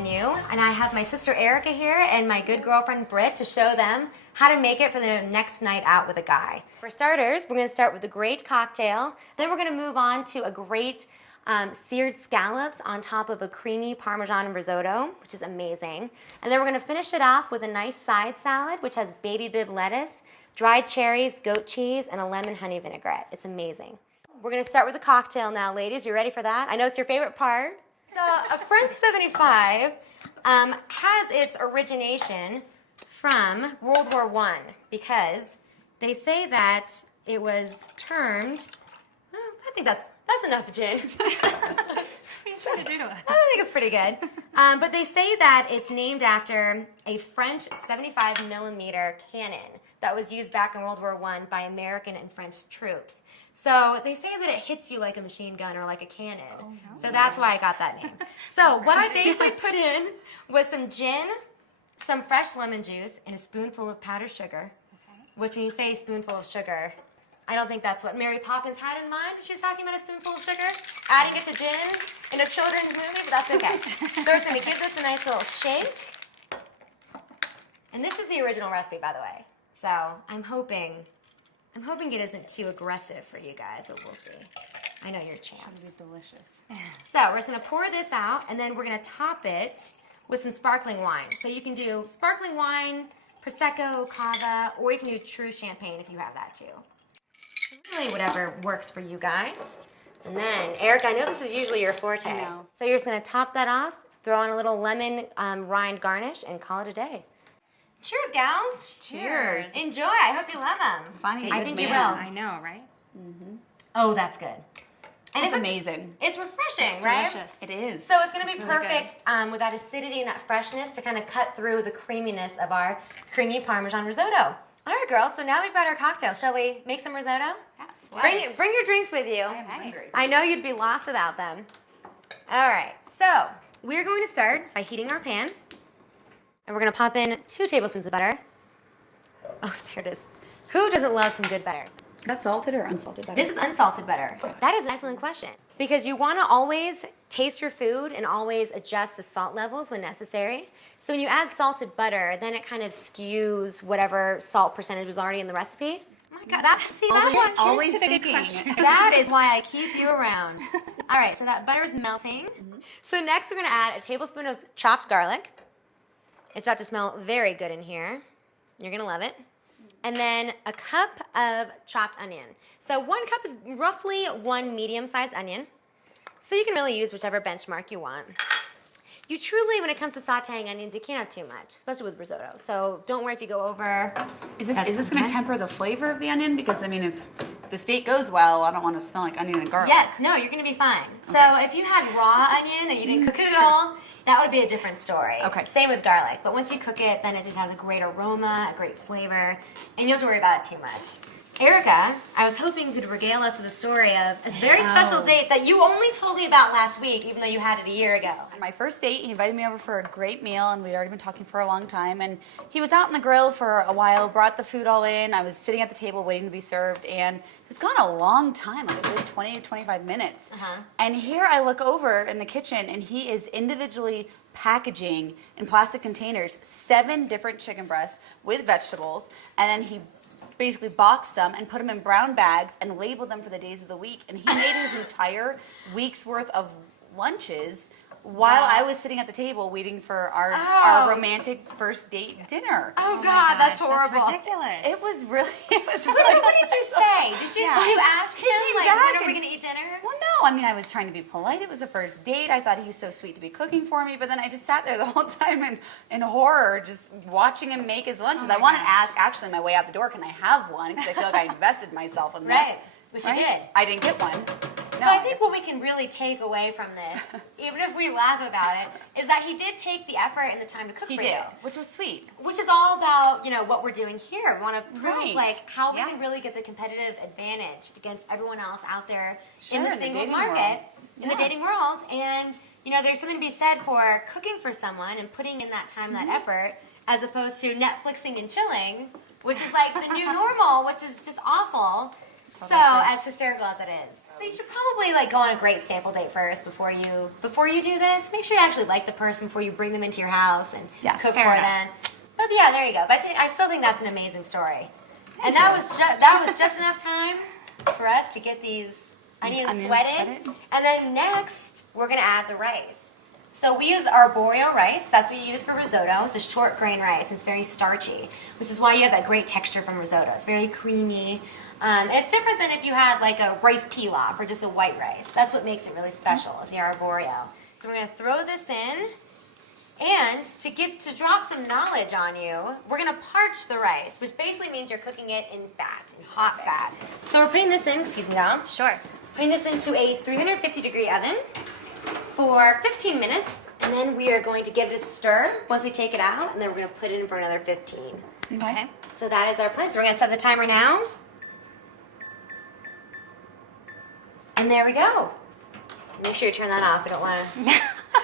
menu, and I have my sister Erica here and my good girlfriend Britt to show them how to make it for the next night out with a guy. For starters, we're going to start with a great cocktail, and then we're going to move on to a great seared scallops on top of a creamy Parmesan Risotto, which is amazing. And then we're going to finish it off with a nice side salad, which has baby bib lettuce, dried cherries, goat cheese, and a lemon honey vinaigrette. It's amazing. We're going to start with the cocktail now, ladies. You ready for that? I know it's your favorite part. So a French 75 has its origination from World War I because they say that it was termed, I think that's enough gin. I think it's pretty good. But they say that it's named after a French 75mm cannon that was used back in World War I by American and French troops. So they say that it hits you like a machine gun or like a cannon. Oh, no. So that's why I got that name. So what I basically put in was some gin, some fresh lemon juice, and a spoonful of powdered sugar. Okay. Which when you say spoonful of sugar, I don't think that's what Mary Poppins had in mind when she was talking about a spoonful of sugar. Adding it to gin in a children's movie, but that's okay. So we're going to give this a nice little shake. And this is the original recipe, by the way. So I'm hoping it isn't too aggressive for you guys, but we'll see. I know you're champs. Should be delicious. So we're just going to pour this out, and then we're going to top it with some sparkling wine. So you can do sparkling wine, Prosecco, Cava, or you can do true champagne if you have that too. Really whatever works for you guys. And then, Eric, I know this is usually your forte. I know. So you're just going to top that off, throw on a little lemon rind garnish, and call it a day. Cheers, gals. Cheers. Enjoy. I hope you love them. Funny. I think you will. I know, right? Mm-hmm. Oh, that's good. And it's amazing. It's refreshing, it's right? Delicious. It is. So it's going to be really perfect with that acidity and that freshness to kind of cut through the creaminess of our creamy Parmesan risotto. All right, girls. So now we've got our cocktail. Shall we make some risotto? Yes. Bring your drinks with you. I am hungry. I know you'd be lost without them. All right. So we're going to start by heating our pan, and we're going to pop in 2 tablespoons of butter. Oh, there it is. Who doesn't love some good butters? Is that salted or unsalted butter? This is unsalted butter. That is an excellent question because you want to always taste your food and always adjust the salt levels when necessary. So when you add salted butter, then it kind of skews whatever salt percentage was already in the recipe. Oh my God, that's always thinking. That is why I keep you around. All right, so that butter is melting. So next we're going to add a tablespoon of chopped garlic. It's about to smell very good in here. You're going to love it. And then a cup of chopped onion. So 1 cup is roughly 1 medium-sized onion. So you can really use whichever benchmark you want. You truly, when it comes to sauteing onions, you can't have too much, especially with risotto. So don't worry if you go over. Is this going to temper the flavor of the onion? Because, I mean, if the steak goes well, I don't want to smell like onion and garlic. Yes, no, you're going to be fine. So if you had raw onion and you didn't cook it at all, that would be a different story. Okay. Same with garlic. But once you cook it, then it just has a great aroma, a great flavor, and you don't have to worry about it too much. Erica, I was hoping you could regale us with a story of a very special date that you only told me about last week, even though you had it a year ago. On my first date, he invited me over for a great meal, and we'd already been talking for a long time. And he was out on the grill for a while, brought the food all in. I was sitting at the table waiting to be served, and he was gone a long time, like a good 20 to 25 minutes. And here I look over in the kitchen, and he is individually packaging in plastic containers 7 different chicken breasts with vegetables, and then he basically boxed them and put them in brown bags and labeled them for the days of the week. And he made his entire week's worth of lunches while I was sitting at the table waiting for our romantic first date dinner. Oh God, that's horrible. That's ridiculous. It was really. What did you say? Did you ask him, like, when are we going to eat dinner? Well, no. I mean, I was trying to be polite. It was a first date. I thought he was so sweet to be cooking for me. But then I just sat there the whole time in horror, just watching him make his lunches. I wanted to ask, actually, on my way out the door, can I have one? Because I feel like I invested myself in this. Right, which you did. I didn't get one. No, but I think what we can really take away from this, even if we laugh about it, is that he did take the effort and the time to cook for you. Which was sweet. Which is all about, you know, what we're doing here. We want to prove, like, how we Yeah. can really get the competitive advantage against everyone else out there Sure, in the in the singles dating market, world. in the dating world. And, you know, there's something to be said for cooking for someone and putting in that time, that effort, as opposed to Netflixing and chilling, which is like the new normal, which is just awful. So, as hysterical as it is. So you should probably like go on a great sample date first before you do this. Make sure you actually like the person before you bring them into your house and cook for them. But yeah, there you go. But I still think that's an amazing story. And that was just enough time for us to get these onions sweated. And then next, we're gonna add the rice. So we use arborio rice. That's what you use for risotto. It's a short grain rice. It's very starchy, which is why you have that great texture from risotto. It's very creamy. And it's different than if you had like a rice pilaf or just a white rice. That's what makes it really special, is the arborio. So we're gonna throw this in. And to drop some knowledge on you, we're gonna parch the rice, which basically means you're cooking it in fat, in hot fat. So we're putting this in, excuse me, Dom. Sure. Putting this into a 350-degree oven for 15 minutes, and then we are going to give it a stir once we take it out, and then we're gonna put it in for another 15. Okay. So that is our plan. So we're gonna set the timer now. And there we go. Make sure you turn that off. I don't wanna...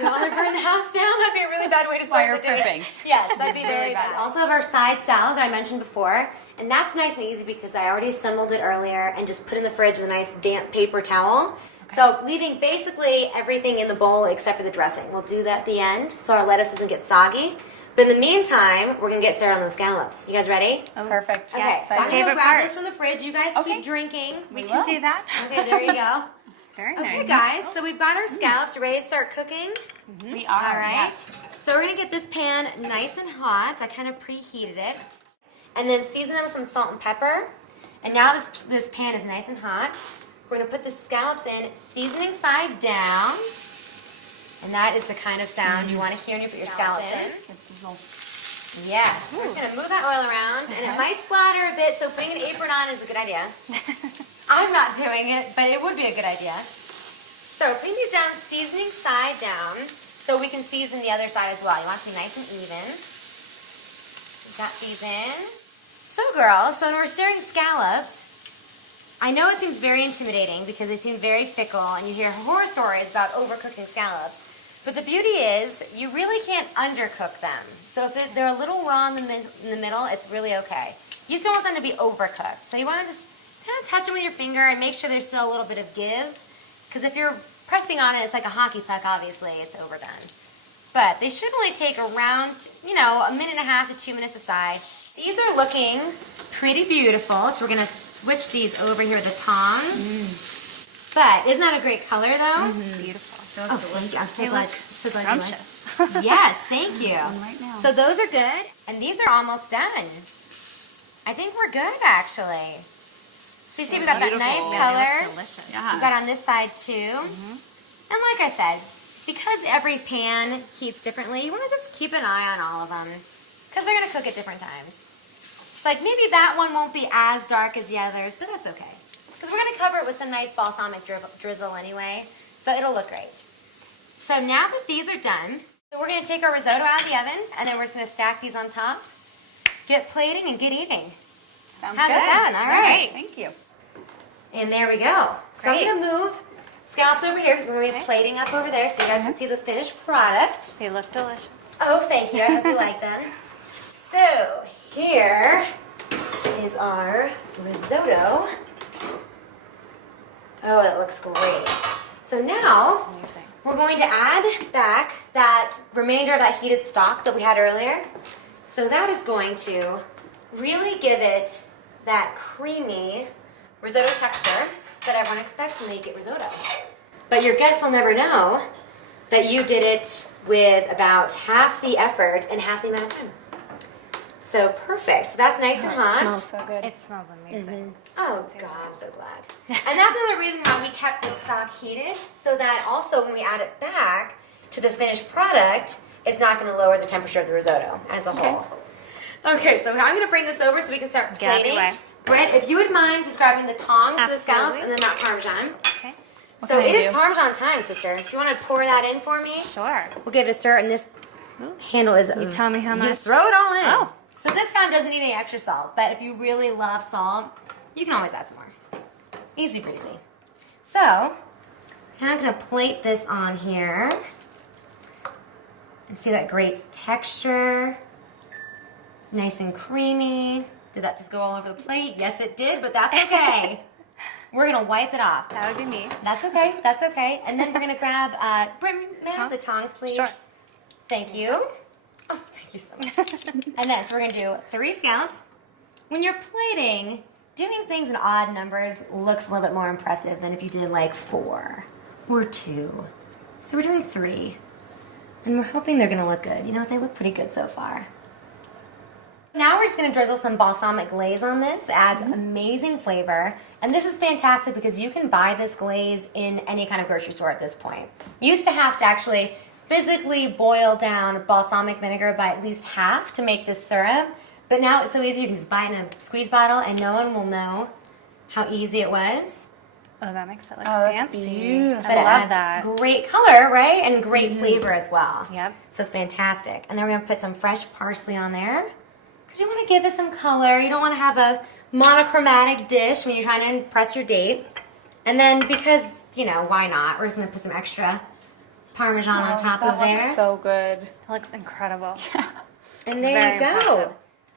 You want to burn the house down? That'd be a really bad way to start the day. Yes, that'd be very bad. We also have our side salad that I mentioned before, and that's nice and easy because I already assembled it earlier and just put it in the fridge with a nice damp paper towel. Okay. So leaving basically everything in the bowl except for the dressing. We'll do that at the end so our lettuce doesn't get soggy. But in the meantime, we're going to get started on those scallops. You guys ready? Oh, perfect. Okay, yes, so I'm going to go grab those from the fridge. You guys keep drinking. We can do that. Okay, there you go. Very nice. Okay, guys, so we've got our scallops ready to start cooking. We are. All right. Yes. So we're going to get this pan nice and hot. I kind of preheated it. And then season them with some salt and pepper. And now this pan is nice and hot. We're going to put the scallops in, seasoning side down. And that is the kind of sound you want to hear when you put your scallops in. Yes. We're just going to move that oil around. And it might splatter a bit, so putting an apron on is a good idea. I'm not doing it, but it would be a good idea. So putting these down, seasoning side down, so we can season the other side as well. You want it to be nice and even. We've got these in. So girls, so when we're stirring scallops, I know it seems very intimidating because they seem very fickle and you hear horror stories about overcooking scallops. But the beauty is you really can't undercook them. So if they're a little raw in the middle, it's really okay. You just don't want them to be overcooked. So you want to just kind of touch them with your finger and make sure there's still a little bit of give. Because if you're pressing on it, it's like a hockey puck, obviously, it's overdone. But they should only take around, a minute and a half to 2 minutes aside. These are looking pretty beautiful, so we're going to switch these over here with the tongs. But isn't that a great color, though? It's beautiful. Oh, thank you. I'm so glad. So glad you like. Scrumptious. Yes, thank you. Right now. So those are good, and these are almost done. I think we're good, actually. So you see we've got that nice color. Delicious. Yeah. We've got on this side too. And like I said, because every pan heats differently, you want to just keep an eye on all of them because they're going to cook at different times. It's like maybe that one won't be as dark as the others, but that's okay. Because we're going to cover it with some nice balsamic drizzle anyway, so it'll look great. So now that these are done, so we're going to take our risotto out of the oven, and then we're just going to stack these on top, get plating, and get eating. Sounds How's good. that sound? All right. Thank you. And there we go. So I'm Great. going to move scallops over here because we're going to be plating up over there so you guys can see the finished product. They look delicious. Oh, thank you. I hope you like them. So here is our risotto. Oh, that looks great. So now Amazing. we're going to add back that remainder of that heated stock that we had earlier. So that is going to really give it that creamy risotto texture that everyone expects when they get risotto. But your guests will never know that you did it with about half the effort and half the amount of time. So perfect. So that's nice and hot. It smells so good. It smells amazing. Oh God, I'm so glad. And that's another reason why we kept the stock heated, so that also when we add it back to the finished product, it's not going to lower the temperature of the risotto as a whole. Okay, so I'm going to bring this over so we can start Get out of the plating. way. Britt, if you would mind just grabbing the tongs for the scallops Absolutely. and then that Parmesan. Okay. So it is Parmesan time, sister. If you want to pour that in for me, Sure. we'll give it a stir. And this handle is... You tell me how much. You throw it all in. Oh. So this time doesn't need any extra salt, but if you really love salt, you can always add some more. Easy breezy. So, now I'm going to plate this on here. And see that great texture. Nice and creamy. Did that just go all over the plate? Yes, it did, but that's okay. we're gonna wipe it off. That would be me. That's okay. That's okay. And then we're gonna grab. Brit, may I have the tongs, please? Sure. Thank you. Oh, thank you so much. And then so we're gonna do 3 scallops. When you're plating, doing things in odd numbers looks a little bit more impressive than if you did like 4 or 2. So we're doing 3, and we're hoping they're gonna look good. You know, they look pretty good so far. Now we're just gonna drizzle some balsamic glaze on this. It adds amazing flavor. And this is fantastic because you can buy this glaze in any kind of grocery store at this point. You used to have to actually physically boil down balsamic vinegar by at least half to make this syrup. But now it's so easy, you can just buy it in a squeeze bottle and no one will know how easy it was. Oh, that makes it look that's fancy. beautiful. But I it love adds that. great color, right? And great flavor as well. Yep. So it's fantastic. And then we're gonna put some fresh parsley on there. Because you want to give it some color. You don't want to have a monochromatic dish when you're trying to impress your date. And then because, you know, why not? We're just going to put some extra Parmesan on top that of there. looks so good. That looks incredible. And there you Very go. impressive.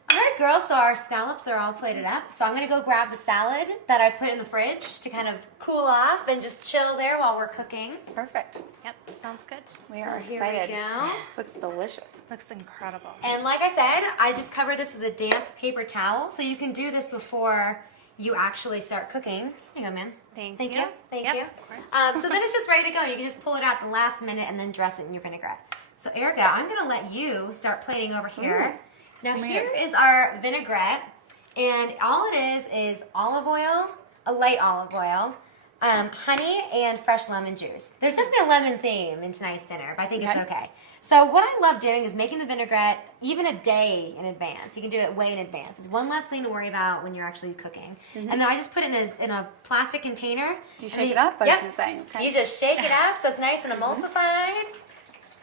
All right, girls, so our scallops are all plated up. So I'm going to go grab the salad that I put in the fridge to kind of cool off and just chill there while we're cooking. Perfect. Yep, sounds good. We are Here we excited. go. This looks delicious. Looks incredible. And like I said, I just covered this with a damp paper towel. So you can do this before you actually start cooking. Here you go, ma'am. Thank Thank you. you. Thank Yep, you. of course. So then it's just ready to go. You can just pull it out the last minute and then dress it in your vinaigrette. So Erica, I'm going to let you start plating over here. Now here is our vinaigrette, and all it is olive oil, a light olive oil, honey, and fresh lemon juice. There's definitely a lemon theme in tonight's dinner, but I think it's okay. So what I love doing is making the vinaigrette even a day in advance. You can do it way in advance. It's one less thing to worry about when you're actually cooking. And then I just put it in a plastic container. Do you shake it up? Yep. Okay. You just shake it up so it's nice and emulsified.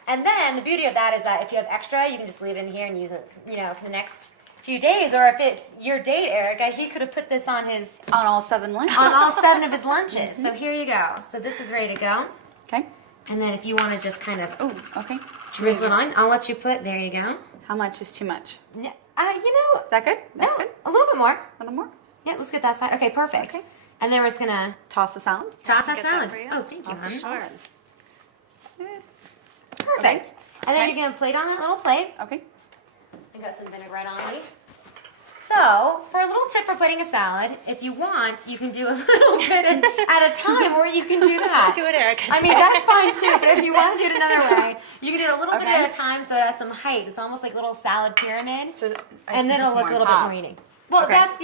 And then the beauty of that is that if you have extra, you can just leave it in here and use it, you know, for the next few days. Or if it's your date, Erica, he could have put this on his On all 7 lunches. on all 7 of his lunches. So here you go. So this is ready to go. Okay. And then if you want to just kind of Okay. drizzle it on, I'll let you put. There you go. How much is too much? You know, Is that good? That's no, good. a little bit more. A little more? Yeah, let's get that side. Okay, perfect. Okay. And then we're just gonna Toss the salad. toss that get that salad. for you. Oh, thank you, Toss the honey. salad. Perfect. And then Okay. you're gonna plate on that little plate. Okay. I got some vinaigrette on me. So, for a little tip for plating a salad, if you want, you can do a little bit at a time, or you can do that. Just do what Erica I mean, did. that's fine too, but if you want to do it another way, you can do it a little bit Okay. at a time so it has some height. It's almost like a little salad pyramid, So and then it'll look a little bit more unique. Well, Okay. that's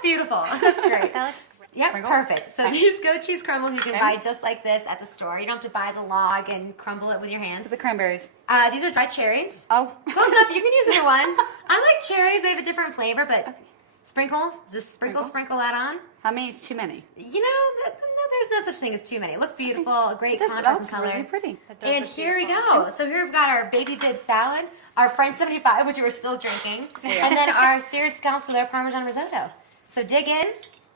beautiful. That's great. That looks great. Yep, Sprinkle? perfect. So these goat cheese crumbles you can Okay. buy just like this at the store. You don't have to buy the log and crumble it with your hands. The cranberries. These are dried cherries. Oh. Close enough. You can use either one. I like cherries. They have a different flavor, but sprinkle that on. How many is too many? You know, there's no such thing as too many. It looks beautiful, a great This contrast in looks color. really pretty. That does And look here we beautiful. go. So here we've got our baby bib salad, our French 75, which we're still drinking, Yeah. and then our seared scallops with our Parmesan risotto. So dig in.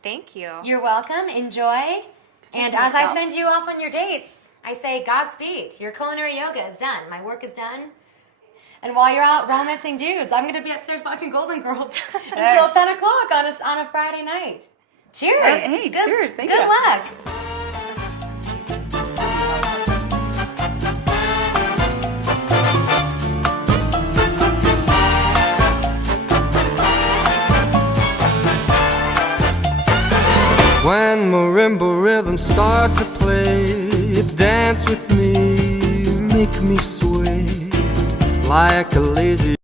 Thank you. You're welcome. Enjoy. And some as I scallops. send you off on your dates, I say Godspeed. Your culinary yoga is done. My work is done. And while you're out romancing dudes, I'm going to be upstairs watching Golden Girls until 10 o'clock on a Friday night. Cheers. Hey, Good, cheers. Thank good you. luck. When marimba rhythms start to play, dance with me, make me sway like a lazy